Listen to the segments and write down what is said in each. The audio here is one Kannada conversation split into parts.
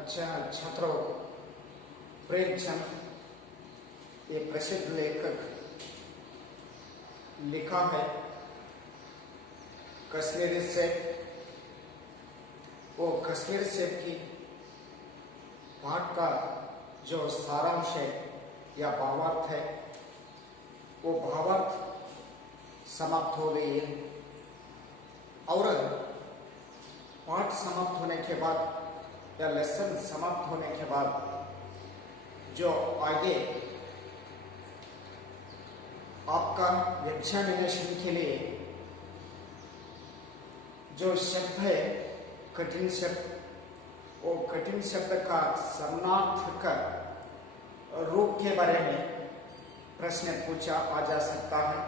अच्छा छात्रों, प्रेमचंद ये प्रसिद्ध लेखक लिखा है कश्मीरी सेब। वो कश्मीरी सेब की पाठ का जो सारांश है या भावार्थ है, वो भावार्थ समाप्त हो गई है और पाठ समाप्त होने के बाद या लेसन समाप्त होने के बाद जो आगे आपका एग्जामिनेशन के लिए जो शब्द है कठिन शब्द, वो कठिन शब्द का समानार्थक रूप के बारे में प्रश्न पूछा आ जा सकता है।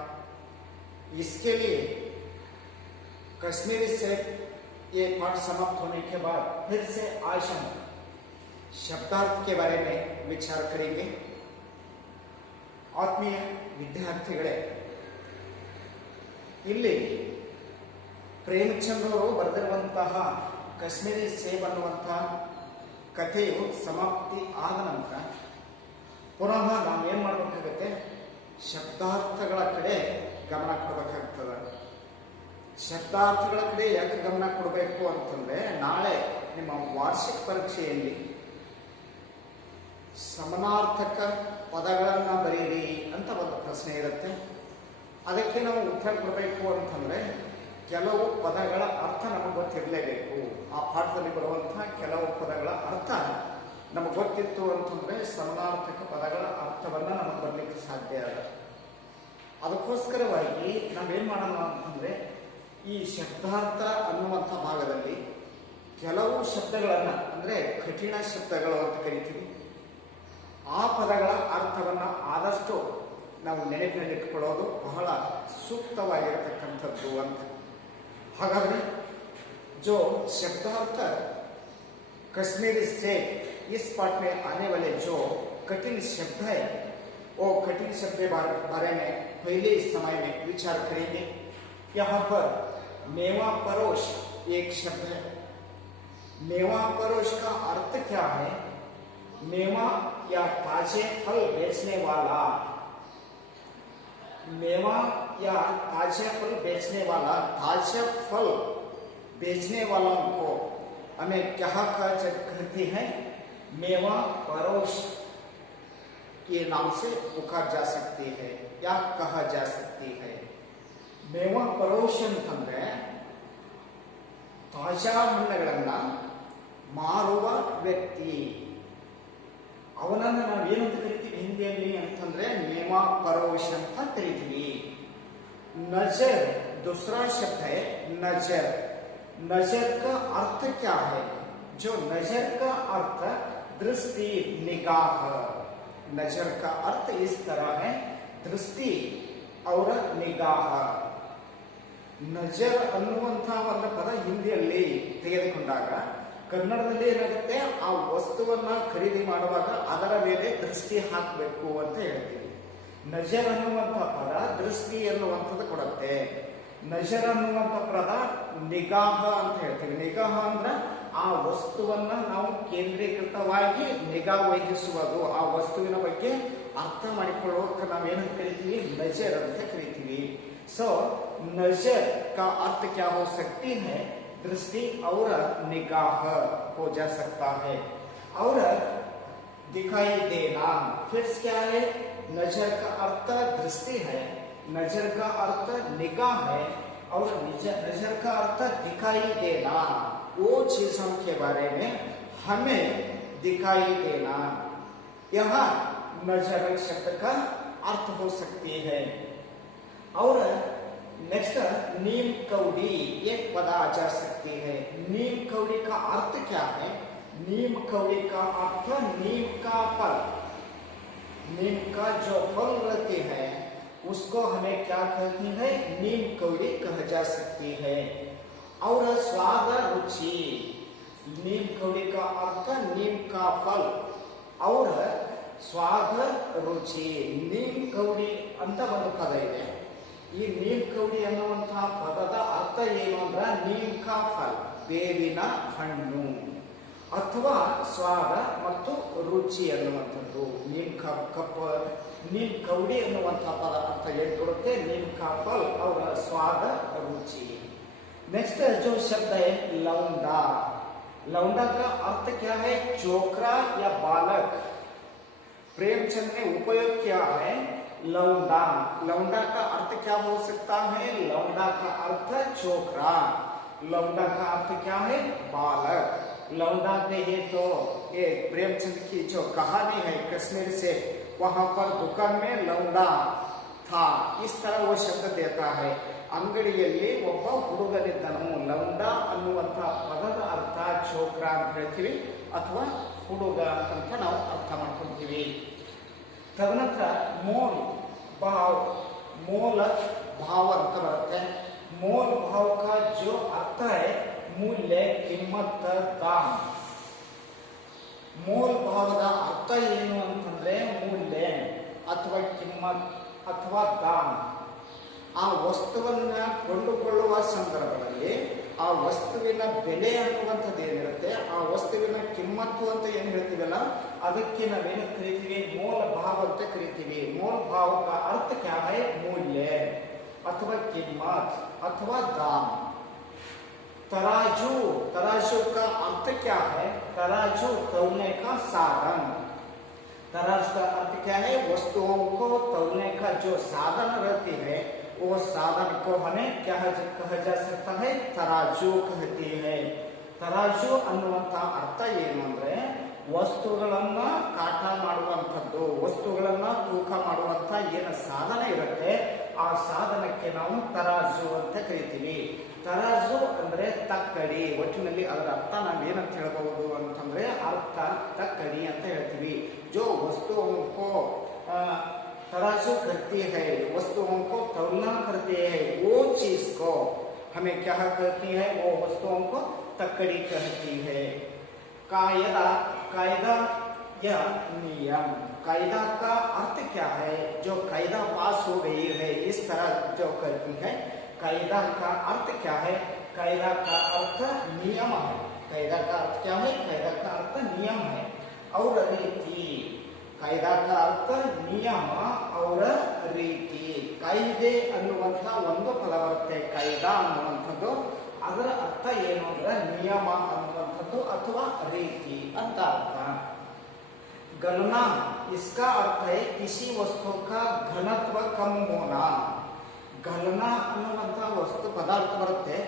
इसके लिए कश्मीरी से ये पाठ समाप्त होने के बाद फिर से आज हम शब्दार्थ के बारे में विचार करेंगे। आत्मीय ವಿದ್ಯಾರ್ಥಿಗಳೇ, ಇಲ್ಲಿ ಪ್ರೇಮಚಂದ್ ಅವರು ಬರೆದಿರುವಂತಹ ಕಾಶ್ಮೀರಿ ಸೇಬ್ ಅನ್ನುವಂತಹ ಕಥೆಯು ಸಮಾಪ್ತಿ ಆದ ನಂತರ ಪುನಃ ನಾವು ಏನು ಮಾಡಬೇಕಾಗುತ್ತೆ, ಶಬ್ದಾರ್ಥಗಳ ಕಡೆ ಗಮನ ಕೊಡಬೇಕಾಗ್ತದೆ. ಶಬ್ದಾರ್ಥಗಳ ಕಡೆ ಯಾಕೆ ಗಮನ ಕೊಡಬೇಕು ಅಂತಂದ್ರೆ, ನಾಳೆ ನಿಮ್ಮ ವಾರ್ಷಿಕ ಪರೀಕ್ಷೆಯಲ್ಲಿ ಸಮಾನಾರ್ಥಕ ಪದಗಳನ್ನು ಬರೀರಿ ಅಂತ ಒಂದು ಪ್ರಶ್ನೆ ಇರುತ್ತೆ. ಅದಕ್ಕೆ ನಾವು ಉತ್ತರ ಕೊಡಬೇಕು ಅಂತಂದ್ರೆ ಕೆಲವು ಪದಗಳ ಅರ್ಥ ನಮಗೆ ಗೊತ್ತಿರಲೇಬೇಕು. ಆ ಪಾಠದಲ್ಲಿ ಬರುವಂತಹ ಕೆಲವು ಪದಗಳ ಅರ್ಥ ನಮಗೆ ಗೊತ್ತಿತ್ತು ಅಂತಂದ್ರೆ ಸಮಾನಾರ್ಥಕ ಪದಗಳ ಅರ್ಥವನ್ನ ನಮಗೆ ಬರಲಿಕ್ಕೆ ಸಾಧ್ಯ ಅಲ್ಲ. ಅದಕ್ಕೋಸ್ಕರವಾಗಿ ನಾವೇನ್ ಮಾಡೋಣ ಅಂತಂದ್ರೆ, ಈ ಶಬ್ದಾರ್ಥ ಅನ್ನುವಂಥ ಭಾಗದಲ್ಲಿ ಕೆಲವು ಶಬ್ದಗಳನ್ನ ಅಂದ್ರೆ ಕಠಿಣ ಶಬ್ದಗಳು ಅಂತ ಕರಿತೀವಿ, ಆ ಪದಗಳ ಅರ್ಥವನ್ನ ಆದಷ್ಟು ನಾವು ನೆನಪಿನಲ್ಲಿಟ್ಕೊಳ್ಳೋದು ಬಹಳ ಸೂಕ್ತವಾಗಿರತಕ್ಕಂಥದ್ದು ಅಂತ. ಹಾಗಾದ್ರೆ जो शब्दार्थ कश्मीरी से इस पाठ में आने वाले जो कठिन शब्द है, वो कठिन शब्द के बारे में पहले इस समय में विचार करेंगे। यहाँ पर मेवा परोश एक शब्द है। मेवा परोश का अर्थ क्या है? मेवा या ताजे फल बेचने वाला, मेवा या ताजे फल बेचने वाला, ताजा फल बेचने वालों को हमें क्या कहती है? मेवा परोश के नाम से पुकार जा सकती है या कहा जा सकती है। मेवा परोश ಅಂತಂದ್ರೆ ತಾಜಾ ಹಣ್ಣುಗಳನ್ನ ಮಾರುವ ವ್ಯಕ್ತಿ, ಅವನನ್ನು ನಾವು ಏನಂತ ಕರಿತೀವಿ ಹಿಂದಿಯಲ್ಲಿ ಅಂತಂದ್ರೆ ಮೇವಾ परोश ಅಂತ ಕರಿತೀವಿ. नजर दूसरा शब्द है नजर। नजर का अर्थ क्या है? जो नजर का अर्थ दृष्टि, निगाह। नजर का अर्थ इस तरह है दृष्टि और निगाह। ನಜರ್ ಅನ್ನುವಂತಹ ಒಂದು ಪದ ಹಿಂದಿಯಲ್ಲಿ ತೆಗೆದುಕೊಂಡಾಗ ಕನ್ನಡದಲ್ಲಿ ಏನಾಗುತ್ತೆ, ಆ ವಸ್ತುವನ್ನ ಖರೀದಿ ಮಾಡುವಾಗ ಅದರ ಮೇಲೆ ದೃಷ್ಟಿ ಹಾಕಬೇಕು ಅಂತ ಹೇಳ್ತೀವಿ. ನಜರ್ ಅನ್ನುವಂಥ ಪದ ದೃಷ್ಟಿ ಎನ್ನುವಂಥದ್ದು ಕೊಡುತ್ತೆ. ನಜರ್ ಅನ್ನುವಂಥ ಪದ ನಿಗಾಹ ಅಂತ ಹೇಳ್ತೀವಿ. ನಿಗಾಹ ಅಂದ್ರೆ ಆ ವಸ್ತುವನ್ನ ನಾವು ಕೇಂದ್ರೀಕೃತವಾಗಿ ನಿಗಾ ವಹಿಸುವುದು, ಆ ವಸ್ತುವಿನ ಬಗ್ಗೆ ಅರ್ಥ ಮಾಡಿಕೊಳ್ಳೋಕೆ ನಾವೇನಂತ ಕರಿತೀವಿ? ನಜರ್ ಅಂತ ಕರಿತೀವಿ. सो नजर का अर्थ क्या हो सकती है? दृष्टि और निगाह हो जा सकता है। और दिखाई देना फिर क्या है? नजर का अर्थ दृष्टि है, नजर का अर्थ निगाह है और नजर का अर्थ दिखाई देना, वो चीजों के बारे में हमें दिखाई देना। यहाँ नजर शब्द का अर्थ हो सकती है। और नेक्स्ट नीम कौड़ी एक पद आ जा सकती है। नीम कौड़ी का अर्थ क्या है? नीम कौड़ी का अर्थ नीम का फल, नीम का जो फल रहती है उसको हमें क्या कहती है? नीम कौड़ी कहा जा सकती है। और स्वाद रुचि, नीम कौड़ी का अर्थ नीम का फल और स्वाद रुचि। नीम कौड़ी ಅಂತ ಒಂದು ಪದ ಇದೆ. ಈ ನೀಮ್ ಕೌಡಿ ಅನ್ನುವಂತಹ ಪದದ ಅರ್ಥ ಏನು ಅಂದ್ರೆ ನೀಮ್ ಕಾ ಫಲ್, ಬೇವಿನ ಹಣ್ಣು. ಅಥವಾ ಸ್ವಾದ ಮತ್ತು ರುಚಿ ಅನ್ನುವಂಥದ್ದು. ನೀಮ್ ಕಪ್ ನೀಮ್ ಕೌಡಿ ಅನ್ನುವಂಥ ಪದ ಅರ್ಥ ಏನು ಕೊಡುತ್ತೆ? ನೀಮ್ का फल और स्वाद रुचि. नेक्स्ट जो शब्द है लौंडा. लौंडा का अर्थ क्या है? छोकरा या बालक. प्रेमचंद ने उपयोग किया है लौंडा. लौंडा का अर्थ क्या हो सकता है? लौंडा का अर्थ छोकरा. लौंडा का अर्थ क्या है? बालक. लौंडा कहे तो ये प्रेमचंद की जो कहानी है कश्मीर से, वहां पर दुकान में लौंडा था, इस तरह वो शब्द देता है. ಅಂಗಡಿಯಲ್ಲಿ ಒಬ್ಬ ಹುಡುಗನಿದ್ದನು. ಲೌಂಡ ಅನ್ನುವಂಥ ಪದದ ಅರ್ಥ ಚೋಕ್ರ ಅಂತ ಹೇಳ್ತೀವಿ ಅಥವಾ ಹುಡುಗ ಅಂತ ನಾವು ಅರ್ಥ ಮಾಡ್ಕೊಂತೀವಿ. ತದನಂತರ ಮೋಲ್ ಭಾವ್, मोल भाव ಅಂತ ಬರುತ್ತೆ. मोल भाव का जो अर्थ है मूल्य, ಕಿಮ್ಮತ್, दाम. मोल ಭಾವದ ಅರ್ಥ ಏನು ಅಂತಂದ್ರೆ ಮೂಲ್ಯ ಅಥವಾ ಕಿಮ್ಮತ್ ಅಥವಾ ದಾಮ್. ಆ ವಸ್ತುವನ್ನ ಕೊಂಡುಕೊಳ್ಳುವ ಸಂದರ್ಭದಲ್ಲಿ ಆ ವಸ್ತುವಿನ ಬೆಲೆ ಅನ್ನುವಂಥದ್ದು ಏನಿರುತ್ತೆ, ಆ ವಸ್ತುವಿನ ಕಿಮ್ಮತ್ತು ಅಂತ ಏನ್ ಹೇಳ್ತೀವಲ್ಲ, ಅದಕ್ಕೆ ನಾವೇನು ಕರಿತೀವಿ? ಮೂಲ ಭಾವ ಅಂತ ಕರಿತೀವಿ. ಮೂಲ ಭಾವ का अर्थ क्या है? मूल्य अथवा कीमत अथवा दाम. तराजू, तराजू का अर्थ क्या है? तराजू तौलने का साधन. तराजू का अर्थ क्या है? वस्तुओं को तौलने का जो साधन रहती है, वो साधन को हमें क्या कहा जा सकता है? तराजू कहती है. तराजू ಅನ್ನುವಂತ ಅರ್ಥ ಏನು ಅಂದ್ರೆ ವಸ್ತುಗಳನ್ನ ಕಾಟ ಮಾಡುವಂಥದ್ದು, ವಸ್ತುಗಳನ್ನ ತೂಕ ಮಾಡುವಂತ ಏನು ಸಾಧನ ಇರುತ್ತೆ, ಆ ಸಾಧನಕ್ಕೆ ನಾವು ತರಾಜು ಅಂತ ಕರಿತೀವಿ. ತರಾಜು ಅಂದ್ರೆ ತಕ್ಕಡಿ. ಒಟ್ಟಿನಲ್ಲಿ ಅದರ ಅರ್ಥ ನಾವೇನಂತ ಹೇಳ್ಬಹುದು ಅಂತಂದ್ರೆ ಅರ್ಥ ತಕ್ಕಡಿ ಅಂತ ಹೇಳ್ತೀವಿ. जो वस्तुओं को तराजू करती है, वस्तुओं को तौलना करती है, वो चीज को हमें क्या कहती है? वो वस्तुओं को तकड़ी कहती है. कायदा, कायदा या नियम. कायदा का अर्थ क्या है? जो कायदा पास हो गई है, इस तरह जो कहती है. कायदा का अर्थ क्या है? कायदा का अर्थ नियम है. कायदा का अर्थ क्या है? कायदा का अर्थ नियम है. और रीति, ಕಾಯ್ದಾ का अर्थ ನಿಯಮ ಅವರ ರೀತಿ. ಕಾಯ್ದೆ ಅನ್ನುವಂಥ ಒಂದು ಪದ ಬರುತ್ತೆ, ಕಾಯ್ದಾ ಅನ್ನುವಂಥದ್ದು. ಅದರ ಅರ್ಥ ಏನು ಅಂದ್ರೆ ನಿಯಮ ಅನ್ನುವಂಥದ್ದು ಅಥವಾ ರೀತಿ ಅಂತ ಅರ್ಥ. गणना, इसका अर्थ है किसी वस्तु का घनत्व कम होना. गणना ಅನ್ನುವಂಥ ವಸ್ತು ಪದಾರ್ಥ ಬರುತ್ತೆ,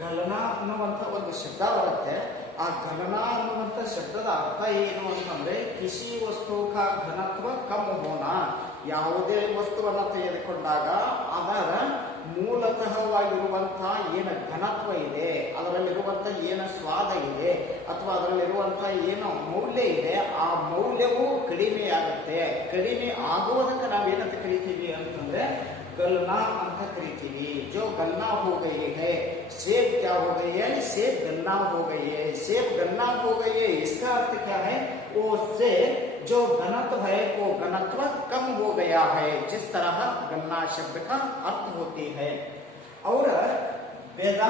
ಗಣನಾ ಅನ್ನುವಂಥ ಒಂದು ಶಬ್ದ ಬರುತ್ತೆ. ಆ ಗಣನಾ ಅನ್ನುವಂಥ ಶಬ್ದದ ಅರ್ಥ ಏನು ಅಂತಂದ್ರೆ ಕಿಸಿ ವಸ್ತು ಕಾ ಘನತ್ವ ಕಮ್ ಹೋನ. ಯಾವುದೇ ವಸ್ತುವನ್ನ ತೆಗೆದುಕೊಂಡಾಗ ಅದರ ಮೂಲತಃವಾಗಿರುವಂತಹ ಏನ ಘನತ್ವ ಇದೆ, ಅದರಲ್ಲಿರುವಂತ ಏನ ಸ್ವಾದ ಇದೆ ಅಥವಾ ಅದರಲ್ಲಿರುವಂತ ಏನು ಮೌಲ್ಯ ಇದೆ, ಆ ಮೌಲ್ಯವು ಕಡಿಮೆಯಾಗುತ್ತೆ. ಕಡಿಮೆ ಆಗುವುದಕ್ಕೆ ನಾವೇನಂತ ಕರಿತೀವಿ ಅಂತಂದ್ರೆ गलना अंत करीतीवी. जो गलना हो गई है, सेब क्या हो गई है? सेब गलना हो गई है. सेब गलना हो गई है, इसका अर्थ क्या है? वो से जो घनत्व है वो घनत्व कम हो गया है. जिस तरह गलना शब्द का अर्थ होती है. और बेदा,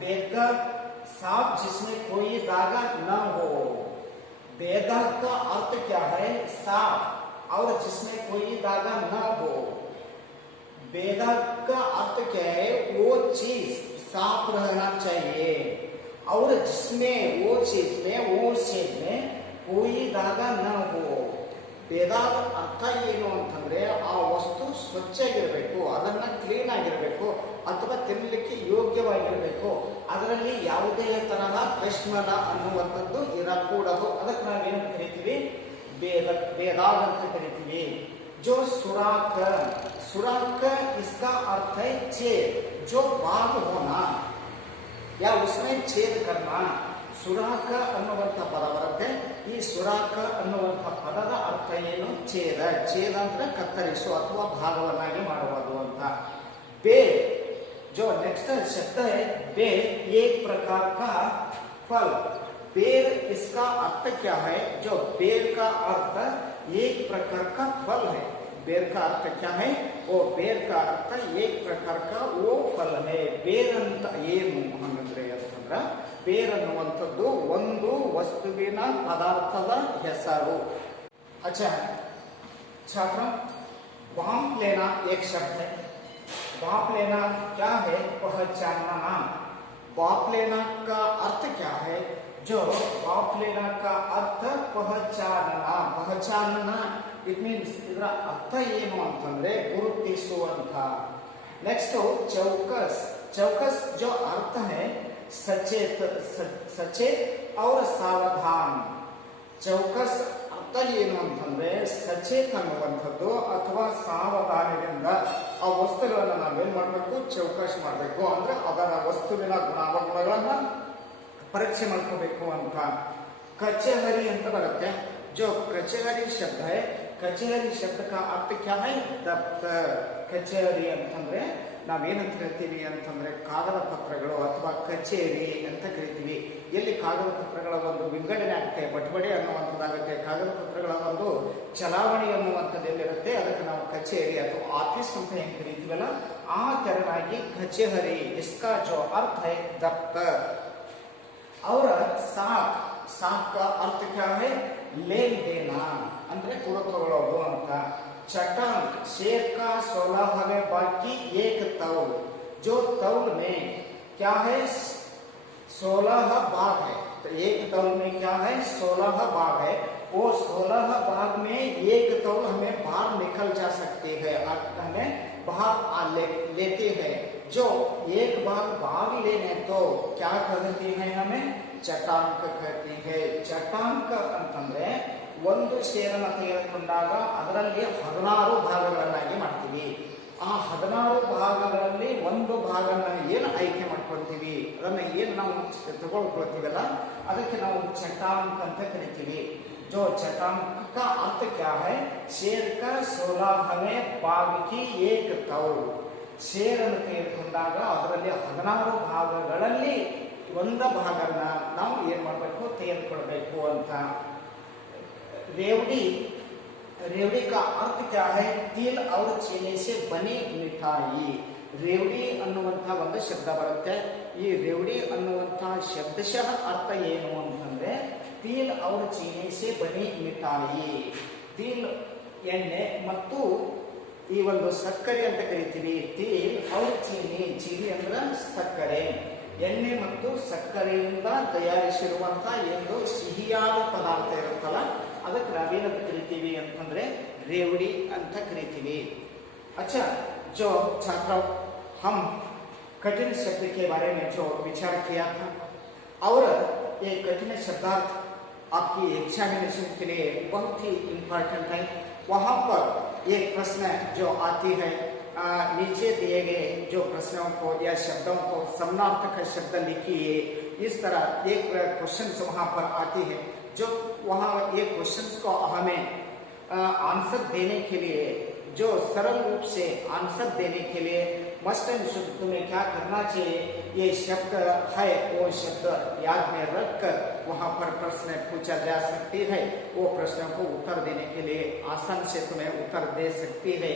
बेदा साफ जिसमें कोई दागा न हो. बेदा का अर्थ क्या है? साफ और जिसमें कोई दागा न हो. बेदा का अर्थ क्या है? वो चीज साफ रहना चाहिए और जिसमें वो चीज में वो चीज में कोई दागा न हो. ಬೇದಾದ ಅರ್ಥ ಏನು ಅಂತಂದ್ರೆ ಆ ವಸ್ತು ಸ್ವಚ್ಛವಾಗಿರಬೇಕು, ಅದನ್ನ ಕ್ಲೀನ್ ಆಗಿರಬೇಕು ಅಥವಾ ತಿನ್ನಲಿಕ್ಕೆ ಯೋಗ್ಯವಾಗಿರಬೇಕು. ಅದರಲ್ಲಿ ಯಾವುದೇ ತರಹ ಪ್ರಶ್ಮನ ಅನ್ನುವಂಥದ್ದು ಇರಕೂಡದು. ಅದಕ್ಕೆ ನಾವೇನು ಕರಿತೀವಿ? ಬೇದಾದ ಅಂತ ಕರಿತೀವಿ. जो सुराख, सुराख इसका अर्थ है छेद, जो बाग होना या उसमें छेद करना. ಸುರಾಖ ಅನ್ನುವಂಥ ಪದ ಬರುತ್ತೆ. ಈ ಸುರಾಖ ಅನ್ನುವಂಥ ಪದದ ಅರ್ಥ ಏನು? ಛೇದ. ಛೇದ ಅಂದ್ರೆ ಕತ್ತರಿಸು ಅಥವಾ ಭಾಗವನ್ನಾಗಿ ಮಾಡುವುದು ಅಂತ. ಬೇರ್, जो नेक्स्ट शब्द है बेर, एक प्रकार का फल. बेर इसका अर्थ क्या है? जो बेर का अर्थ एक प्रकार का फल है. बेर का अर्थ क्या है? वो बेर का अर्थ एक प्रकार का वो फल है. बेर ಅಂತ ಏನು ಅಂದ್ರೆ ಅಂತಂದ್ರೆ ಬೇರ್ ಅನ್ನುವಂಥದ್ದು ಒಂದು ವಸ್ತುವಿನ ಪದಾರ್ಥದ ಹೆಸರು. अच्छा छात्र, बांप लेना एक शब्द है. बांप लेना क्या है? पहचानना. बांप लेना का अर्थ क्या है? जो बांप लेना का अर्थ पहचानना. पहचानना ಇಟ್ ಮೀನ್ಸ್ ಇದರ ಅರ್ಥ ಏನು ಅಂತಂದ್ರೆ ಗುರುತಿಸುವಂತ. ನೆಕ್ಸ್ಟ್ ಚೌಕಸ್. चौकस जो अर्थ है सचेत, सचेत और सावधान. ಚೌಕಸ್ ಅರ್ಥ ಏನು ಅಂತಂದ್ರೆ ಸಚೇತ ಅನ್ನುವಂಥದ್ದು ಅಥವಾ ಸಾವಧಾನದಿಂದ ಆ ವಸ್ತುಗಳನ್ನ ನಾವೇನ್ ಮಾಡ್ಬೇಕು? ಚೌಕಾಶ್ ಮಾಡಬೇಕು. ಅಂದ್ರೆ ಅದರ ವಸ್ತುವಿನ ಗುಣಾವಗುಣಗಳನ್ನ ಪರೀಕ್ಷೆ ಮಾಡ್ಕೋಬೇಕು ಅಂತ. कचहरी ಅಂತ ಬರುತ್ತೆ. जो कचहरी शब्द है, कचहरी शब्द का अर्थ क्या है? दफ्तर. कचहरी ಅಂತಂದ್ರೆ ನಾವೇನಂತ ಕರಿತೀವಿ ಅಂತಂದ್ರೆ ಕಾಗದ ಪತ್ರಗಳು ಅಥವಾ ಕಚೇರಿ ಅಂತ ಕರಿತೀವಿ. ಎಲ್ಲಿ ಕಾಗದ ಪತ್ರಗಳ ಒಂದು ವಿಂಗಡಣೆ ಆಗುತ್ತೆ, ಬಟವಡೆ ಅನ್ನುವಂಥದ್ದಾಗುತ್ತೆ. ಕಾಗದ ಪತ್ರಗಳ ಒಂದು ಚಲಾವಣೆ ಅನ್ನುವಂಥದ್ದು ಎಲ್ಲಿರುತ್ತೆ ಅದಕ್ಕೆ ನಾವು ಕಚೇರಿ ಅಥವಾ ಆಫೀಸ್ ಅಂತ ಏನ್ ಕರಿತೀವಲ್ಲ ಆ ತೆರನಾಗಿ ಕಚೇರಿ. इसका जो अर्थ है दफ्तर. और साख, साख का अर्थ क्या है? लेन देना ಅಂದ್ರೆ ಕೊಡತಗೊಳ್ಳೋದು ಅಂತ. चटान, शेर का 16वें भाग की एक तौल. जो तौल में क्या है? 16 भाग है. तो एक तौल में क्या है? 16 भाग है. वो 16 भाग में एक तौल हमें बाहर निकल जा सकती है, हमें बाहर लेते हैं. जो एक भाग बाहर लेने तो क्या कहती है? हमें चटांक कहती है. चटांक ಅಂತಂದ್ರೆ ಒಂದು ಶೇರನ್ನ ತೆಗೆದುಕೊಂಡಾಗ ಅದರಲ್ಲಿ 16 ಭಾಗಗಳನ್ನಾಗಿ ಮಾಡ್ತೀವಿ. ಆ 16 ಭಾಗಗಳಲ್ಲಿ ಒಂದು ಭಾಗನ ಏನು ಆಯ್ಕೆ ಮಾಡ್ಕೊಳ್ತೀವಿ, ಅದನ್ನ ಏನು ನಾವು ತಗೊಳ್ಕೊಳ್ತೀವಲ್ಲ ಅದಕ್ಕೆ ನಾವು ಚಟಾಂಕ ಅಂತ ಕರಿತೀವಿ. जो चटांक का अर्थ क्या है? शेर का 16वें भाग की एक तौल. ಶೇರನ್ನು ತೆಗೆದುಕೊಂಡಾಗ ಅದರಲ್ಲಿ 16 ಭಾಗಗಳಲ್ಲಿ ಒಂದು ಭಾಗನ ನಾವು ಏನ್ ಮಾಡಬೇಕು? ತೆಗೆದುಕೊಳ್ಬೇಕು ಅಂತ. रेवड़ी, रेवड़ी का अर्थ क्या है? तिल और चीनी से बनी मिठाई. ರೇವಡಿ ಅನ್ನುವಂಥ ಒಂದು ಶಬ್ದ ಬರುತ್ತೆ. ಈ ರೇವಡಿ ಅನ್ನುವಂಥ ಶಬ್ದಶಃ ಅರ್ಥ ಏನು ಅಂತಂದ್ರೆ ತಿಲ್ और चीनी से बनी मिठाई. ತಿಲ್ ಎಣ್ಣೆ ಮತ್ತು ಈ ಒಂದು ಸಕ್ಕರೆ ಅಂತ ಕರಿತೀವಿ. ತಿಲ್ और ಚೀನಿ, ಚೀನಿ ಅಂದ್ರೆ ಸಕ್ಕರೆ. ಎಣ್ಣೆ ಮತ್ತು ಸಕ್ಕರೆಯಿಂದ ತಯಾರಿಸಿರುವಂತ ಒಂದು ಸಿಹಿಯಾದ ಪದಾರ್ಥ ಇರುತ್ತಲ್ಲ ಅದಕ್ಕೆ ನಾವೇನಂತ ಕರಿತೀವಿ ಅಂತಂದ್ರೆ ರೇವಡಿ ಅಂತ ಕರಿತೀವಿ. अच्छा, जो छात्रों हम कठिन शब्द के बारे में जो विचार किया था और ये कठिन शब्दार्थ आपकी एग्जामिनेशन के लिए बहुत ही इम्पोर्टेंट है. वहां पर एक प्रश्न जो आती है, नीचे दिए गए जो प्रश्नों को या शब्दों को समानार्थक शब्द लिखिए. इस तरह एक क्वेश्चन वहां पर आती है. जो वहां ये क्वेश्चंस को हमें आंसर देने के लिए, जो सरल रूप से आंसर देने के लिए मस्ट एंड शुड तुम्हें क्या करना चाहिए? ये शब्द है वो शब्द याद में रखकर वहां पर प्रश्न पूछा जा सकती है. वो प्रश्न को उत्तर देने के लिए आसान से तुम्हें उत्तर दे सकती है.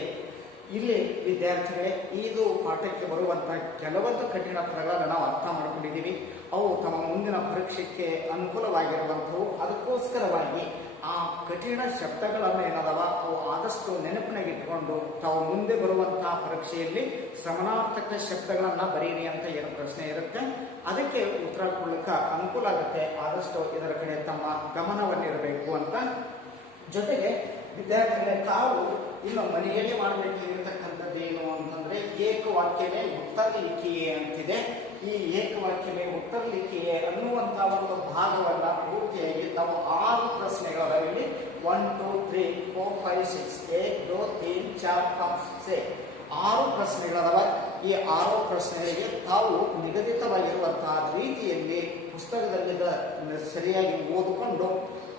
ಇಲ್ಲಿ ವಿದ್ಯಾರ್ಥಿಗಳೇ, ಇದು ಪಾಠಕ್ಕೆ ಬರುವಂತ ಕೆಲವೊಂದು ಕಠಿಣ ಪದಗಳನ್ನು ನಾವು ಅರ್ಥ ಮಾಡ್ಕೊಂಡಿದ್ದೀವಿ. ಅವು ತಮ್ಮ ಮುಂದಿನ ಪರೀಕ್ಷೆಗೆ ಅನುಕೂಲವಾಗಿರುವಂಥವು. ಅದಕ್ಕೋಸ್ಕರವಾಗಿ ಆ ಕಠಿಣ ಶಬ್ದಗಳನ್ನು ಏನದವ ಅವು ಆದಷ್ಟು ನೆನಪಿನಾಗಿಟ್ಟುಕೊಂಡು ತಾವು ಮುಂದೆ ಬರುವಂತಹ ಪರೀಕ್ಷೆಯಲ್ಲಿ ಸಮಾನಾರ್ಥಕ ಶಬ್ದಗಳನ್ನ ಬರೀರಿ ಅಂತ ಏನು ಪ್ರಶ್ನೆ ಇರುತ್ತೆ ಅದಕ್ಕೆ ಉತ್ತರ ಕೊಡಲಿಕ್ಕೆ ಅನುಕೂಲ ಆಗುತ್ತೆ. ಆದಷ್ಟು ಇದರ ಕಡೆ ತಮ್ಮ ಗಮನವನ್ನಿರಬೇಕು ಅಂತ. ಜೊತೆಗೆ ವಿದ್ಯಾರ್ಥಿಗಳೇ, ತಾವು ಇನ್ನು ಮನೆಯಲ್ಲಿ ಮಾಡಬೇಕಾಗಿರ್ತಕ್ಕಂಥದ್ದು ಏನು ಅಂತಂದ್ರೆ ಏಕವಾಕ್ಯವೇ ಉತ್ತರ ಲಿಖಿಯೇ ಅಂತಿದೆ. ಈ ಏಕವಾಕ್ಯವೇ ಉತ್ತರ ಲಿಖಿಯೇ ಅನ್ನುವಂತಹ ಒಂದು ಭಾಗವನ್ನ ಪೂರ್ತಿಯಾಗಿ ತಾವು 6 ಪ್ರಶ್ನೆಗಳಲ್ಲಿ 1 2 3 4 5 6 1 2 3 4 5 6 6 ಪ್ರಶ್ನೆಗಳವ. ಈ 6 ಪ್ರಶ್ನೆಗಳಿಗೆ ತಾವು ನಿಗದಿತವಾಗಿರುವಂತಹ ರೀತಿಯಲ್ಲಿ ಪುಸ್ತಕದಲ್ಲಿ ಸರಿಯಾಗಿ ಓದಿಕೊಂಡು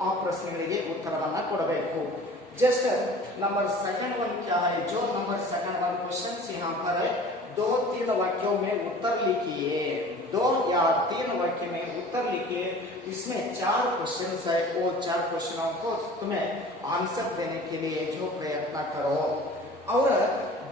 ಆ ಪ್ರಶ್ನೆಗಳಿಗೆ ಉತ್ತರವನ್ನ ಕೊಡಬೇಕು. जस्ट नंबर सेकंड वन क्या है? जो नंबर सेकंड वन क्वेश्चन यहाँ पर है, 2-3 वाक्यों में उत्तर लिखिए. 2 या 3 वाक्य में उत्तर लिखिए. इसमें 4 क्वेश्चन है. वो 4 क्वेश्चनों को तुम्हें आंसर देने के लिए जो प्रयत्न करो और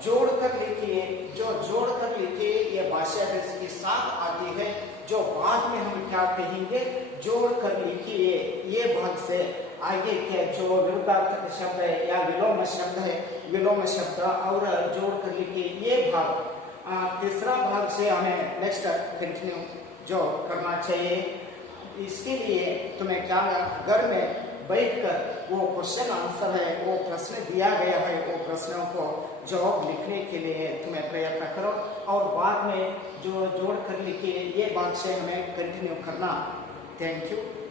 जोड़कर लिखिए. जो जोड़कर लिखिए ये भाषा के साथ आती है. जो बाद में हम क्या कहेंगे, जोड़ कर लिखिए। ये भाग से आगे के जो विरुद्धार्थक शब्द है या विलोम शब्द है, विलोम शब्द और जोड़ कर लिखिए ये भाग। तीसरा भाग से हमें नेक्स्ट कंटिन्यू जो करना चाहिए। इसके लिए तुम्हें क्या घर में बैठकर वो क्वेश्चन आंसर है, वो प्रश्न दिया गया है, वो प्रश्नों को जवाब लिखने के लिए तुम्हें प्रयत्न करो और बाद में जो जोड़ कर लिखिए ये बात से हमें कंटिन्यू करना। Thank you.